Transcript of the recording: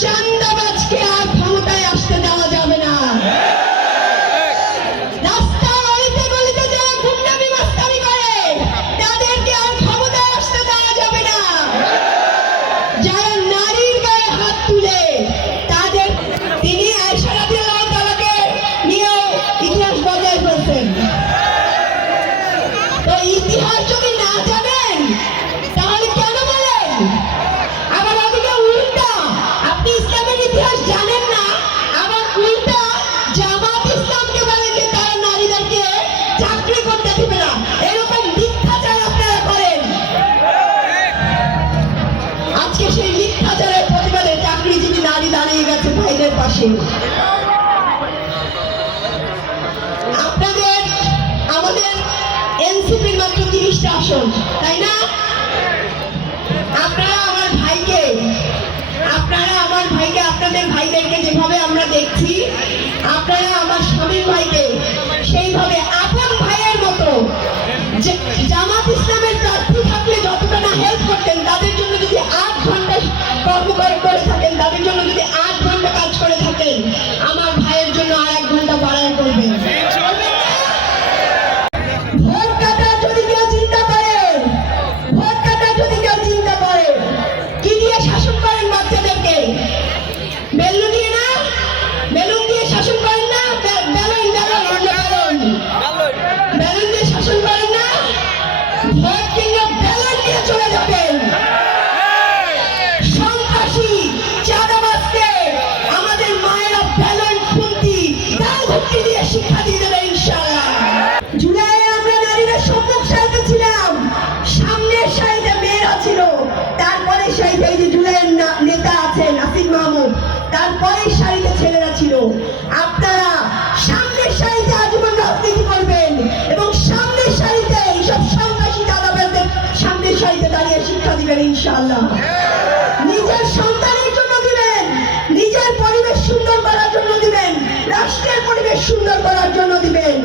চান্দাবাজকে আর ক্ষমতায় আসতে দেওয়া যাবে না। রাস্তা গলিতে গলিতে যারা গুন্ডামি মাস্তানি করে তাদেরকে আর ক্ষমতায় আসতে দেওয়া যাবে না। যারা নারীর গায়ে হাত তুলে তাদের, তিনি আয়েশা রাদিয়াল্লাহু তাআলাকে নিয়েও ইতিহাস বদলায় ফেলছেন। তো ইতিহাস যদি না জানেন তাহলে কেন বলেন? আবার ওদিকে উল্টা, আপনি ইসলামের ইতিহাস জানেন না, আবার উল্টা জামাত ইসলামকে বলেন যে তারা নারীদেরকে চাকরি করতে দিবে না। এরকম মিথ্যাচার আপনারা করেন। আজকে সেই মিথ্যাচারের প্রতিবাদে চাকরিজীবী নারী দাঁড়িয়ে গেছে ভাইদের পাশে। আপনাদের, আমাদের এনসিপির মাত্র 30টা আসন, তাই না? আপনারা আমার ভাইকে, আপনাদের ভাইদেরকে যেভাবে আমরা দেখছি, আপনারা আমার স্বামীর ভাইকে সেইভাবে আপন ভাইয়ের মতো, জামাত ইসলামের প্রার্থী থাকলে যতটা না হেল্প করতেন, তাদের জন্য যদি 8 ঘন্টা কর্মকার করে থাকেন, তাদের জন্য যদি 8 ঘন্টা কাজ করে থাকেন, আমার ভাইয়ের জন্য আর 1 ঘন্টা বাড়ায় করবেন। ভোট কাটা যদি কেউ চিন্তা করে, ভোট কাটা যদি কেউ চিন্তা করে, কি দিয়ে শাসন করেন বাচ্চাদেরকে? বেলুন দিয়ে না? বেলুন দিয়ে শাসন করেন না? বেলুন দিয়ে শাসন করেন না? ভোট কিংবা বেলুন দিয়ে চলে যাবেন। সন্ত্রাসী চাঁদাবাজকে আমাদের মায়েরা বেলুন খুন্তি দাও ঘুট্টি দিয়ে শিক্ষা দিয়ে দেবে ইনশাআল্লাহ। জুলাইয়ে আমরা নারীরা সম্মুখ সারিতে ছিলাম, সামনের সারিতে মেয়েরা ছিল, তারপরে সারিতে এই যে জুলাইয়ের নেতা আছেন আসিফ মাহমুদ, তারপরে সারিতে ছেলেরা ছিল। আপনারা সামনের সারিতে আজীবন রাজনীতি করবেন এবং সামনের সারিতে এইসব সন্ত্রাসী চাঁদাবাজদের সামনের সারিতে দাঁড়িয়ে শিক্ষা দিবেন ইনশাআল্লাহ। নিজের সন্তানের জন্য দিবেন, নিজের পরিবেশ সুন্দর করার জন্য দিবেন, রাষ্ট্রের পরিবেশ সুন্দর করার জন্য দিবেন।